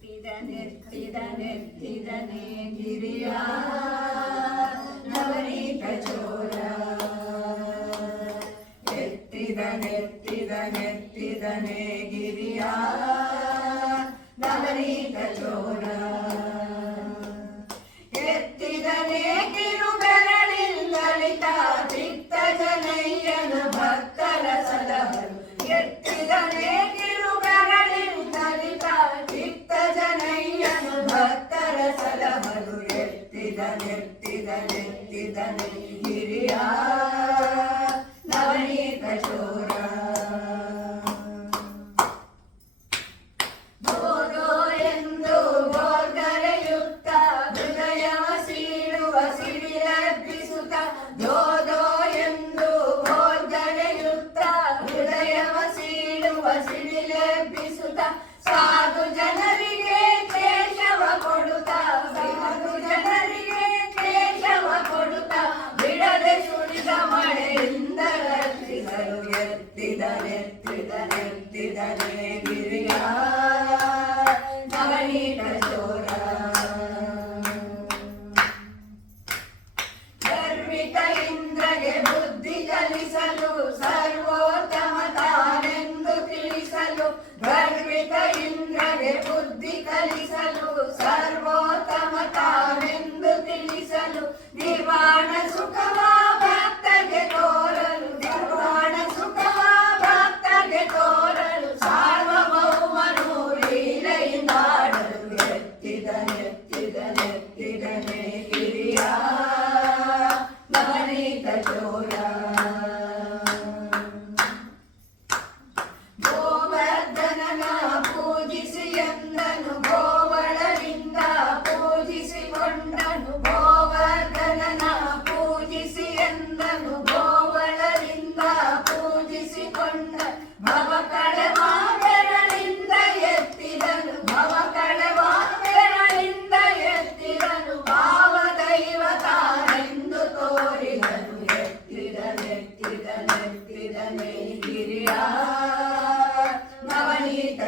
ಇದ್ದೇನೆ ಎತ್ತಿದ ನೆತ್ತಿದನೆ ಗಿರಿಯ ನವರಿ ಪ್ರಚೋರ ಎತ್ತಿದ ನೆತ್ತಿದ ನೆತ್ತಿದನೆ ಗಿರಿಯ ನವರಿ ಪ್ರಚೋರ ಎತ್ತಿದನೆತ್ತಿದನೆತ್ತಿದನೆ ಹಿರಿಯ ನವನೀತ ಚೋರ ಎತ್ತಿದನೆತ್ತಿದನೆತ್ತಿದನೆ ಗಿರಿಯ ನವನೀತ ಚೋರ ಗರ್ವಿತ ಇಂದ್ರಗೆ ಬುದ್ಧಿ ಕಲಿಸಲು, ಸರ್ವೋತ್ತಮ ತಾನೆಂದು ತಿಳಿಸಲು ಗರ್ವಿತ ಇಂದ್ರಗೆ ಬುದ್ಧಿ ಕಲಿಸಲು, ಸರ್ವೋತ್ತಮ ತಾನೆಂದು ತಿಳಿಸಲು ನಿರ್ಮಾಣ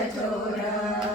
llora.